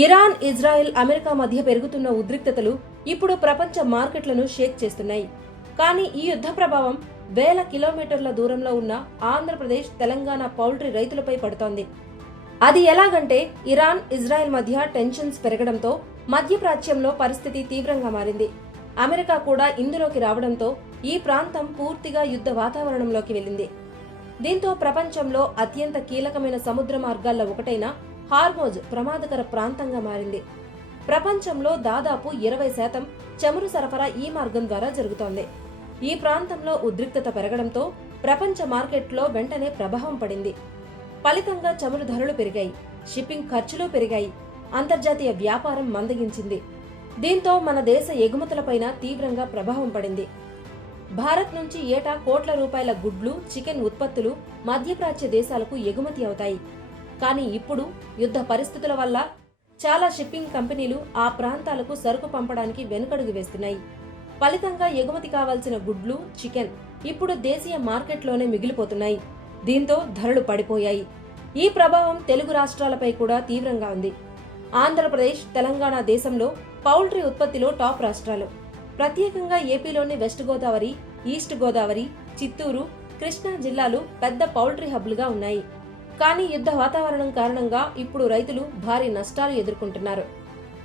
Iran, Israel, America మధ్య పెరుగుతున్న ఉద్రిక్తతలు ఇప్పుడు ప్రపంచ మార్కెట్లను షేక్ చేస్తున్నాయి. కానీ ఈ యుద్ధ ప్రభావం వేల కిలోమీటర్ల దూరంలో ఉన్న ఆంధ్రప్రదేశ్, తెలంగాణ పౌల్ట్రీ రైతులపై పడుతోంది. అది ఎలాగంటే, ఇరాన్, ఇజ్రాయెల్ మధ్య టెన్షన్స్ పెరగడంతో మధ్యప్రాచ్యంలో పరిస్థితి తీవ్రంగా మారింది. అమెరికా కూడా ఇందులోకి రావడంతో ఈ ప్రాంతం పూర్తిగా యుద్ధ వాతావరణంలోకి వెళ్ళింది. దీంతో ప్రపంచంలో అత్యంత కీలకమైన సముద్ర మార్గాల్లో ఒకటైన హార్మోజ్ ప్రమాదకర ప్రాంతంగా మారింది. ప్రపంచంలో దాదాపు 20% చమురు సరఫరా ఈ మార్గం ద్వారా జరుగుతోంది. ఈ ప్రాంతంలో ఉద్రిక్తత పెరగడంతో ప్రపంచ మార్కెట్లో వెంటనే ప్రభావం పడింది. ఫలితంగా చమురు ధరలు పెరిగాయి, షిప్పింగ్ ఖర్చులు పెరిగాయి, అంతర్జాతీయ వ్యాపారం మందగించింది. దీంతో మన దేశ ఎగుమతులపైన తీవ్రంగా ప్రభావం పడింది. భారత్ నుంచి ఏటా కోట్ల రూపాయల గుడ్లు, చికెన్ ఉత్పత్తులు మధ్యప్రాచ్య దేశాలకు ఎగుమతి అవుతాయి. కానీ ఇప్పుడు యుద్ధ పరిస్థితుల వల్ల చాలా షిప్పింగ్ కంపెనీలు ఆ ప్రాంతాలకు సరుకు పంపడానికి వెనుకడుగు వేస్తున్నాయి. ఫలితంగా ఎగుమతి కావాల్సిన గుడ్లు, చికెన్ ఇప్పుడు దేశీయ మార్కెట్లోనే మిగిలిపోతున్నాయి. దీంతో ధరలు పడిపోయాయి. ఈ ప్రభావం తెలుగు రాష్ట్రాలపై కూడా తీవ్రంగా ఉంది. ఆంధ్రప్రదేశ్, తెలంగాణ దేశంలో పౌల్ట్రీ ఉత్పత్తిలో టాప్ రాష్ట్రాలు. ప్రత్యేకంగా ఏపీలోని వెస్ట్ గోదావరి, ఈస్ట్ గోదావరి, చిత్తూరు, కృష్ణా జిల్లాలు పెద్ద పౌల్ట్రీ హబ్లుగా ఉన్నాయి. కానీ యుద్ధ వాతావరణం కారణంగా ఇప్పుడు రైతులు భారీ నష్టాలు ఎదుర్కొంటున్నారు.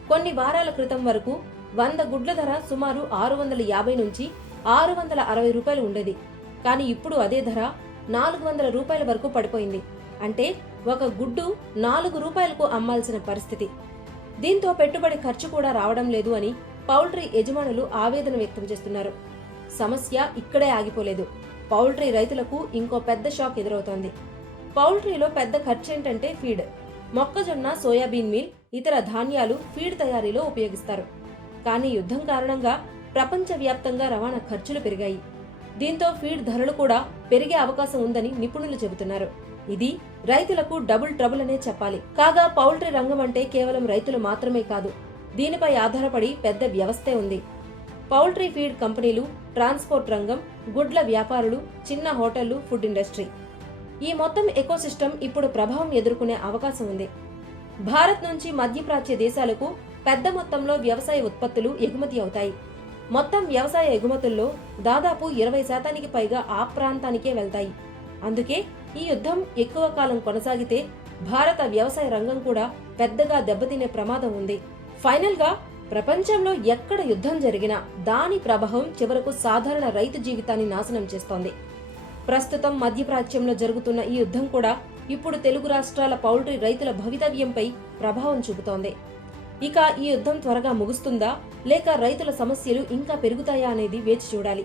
కొన్ని వారాల క్రితం వరకు 100 గుడ్ల ధర సుమారు 650 నుంచి 660 రూపాయలు ఉండేది. కానీ ఇప్పుడు అదే ధర 400 రూపాయల వరకు పడిపోయింది. అంటే ఒక గుడ్డు 4 రూపాయలకు అమ్మాల్సిన పరిస్థితి. దీంతో పెట్టుబడి ఖర్చు కూడా రావడం లేదు అని పౌల్ట్రీ యజమానులు ఆవేదన వ్యక్తం చేస్తున్నారు. సమస్య ఇక్కడే ఆగిపోలేదు. పౌల్ట్రీ రైతులకు ఇంకో పెద్ద షాక్ ఎదురవుతోంది. పౌల్ట్రీలో పెద్ద ఖర్చేంటంటే ఫీడ్. మొక్కజొన్న, సోయాబీన్ మీల్, ఇతర ధాన్యాలు ఫీడ్ తయారీలో ఉపయోగిస్తారు. కానీ యుద్ధం కారణంగా ప్రపంచవ్యాప్తంగా రవాణా ఖర్చులు పెరిగాయి. దీంతో ఫీడ్ ధరలు కూడా పెరిగే అవకాశం ఉందని నిపుణులు చెబుతున్నారు. ఇది రైతులకు డబుల్ ట్రబుల్ అనే చెప్పాలి. కాగా పౌల్ట్రీ రంగం అంటే కేవలం రైతులు మాత్రమే కాదు, దీనిపై ఆధారపడి పెద్ద వ్యవస్థే ఉంది. పౌల్ట్రీ ఫీడ్ కంపెనీలు, ట్రాన్స్పోర్ట్ రంగం, గుడ్ల వ్యాపారులు, చిన్న హోటళ్లు, ఫుడ్ ఇండస్ట్రీ, ఈ మొత్తం ఎకోసిస్టమ్ ఇప్పుడు ప్రభావం ఎదుర్కొనే అవకాశం ఉంది. భారత్ నుంచి మధ్యప్రాచ్య దేశాలకు పెద్ద మొత్తంలో వ్యవసాయ ఉత్పత్తులు ఎగుమతి అవుతాయి. మొత్తం వ్యవసాయ ఎగుమతుల్లో దాదాపు 20% పైగా ఆ ప్రాంతానికే వెళ్తాయి. అందుకే ఈ యుద్ధం ఎక్కువ కాలం కొనసాగితే భారత వ్యవసాయ రంగం కూడా పెద్దగా దెబ్బతినే ప్రమాదం ఉంది. ఫైనల్ గా ప్రపంచంలో ఎక్కడ యుద్ధం జరిగినా దాని ప్రభావం చివరకు సాధారణ రైతు జీవితాన్ని నాశనం చేస్తోంది. ప్రస్తుతం మధ్యప్రాచ్యంలో జరుగుతున్న ఈ యుద్ధం కూడా ఇప్పుడు తెలుగు రాష్ట్రాల పౌల్ట్రీ రైతుల భవితవ్యంపై ప్రభావం చూపుతోంది. ఇక ఈ యుద్ధం త్వరగా ముగుస్తుందా, లేక రైతుల సమస్యలు ఇంకా పెరుగుతాయా అనేది వేచి చూడాలి.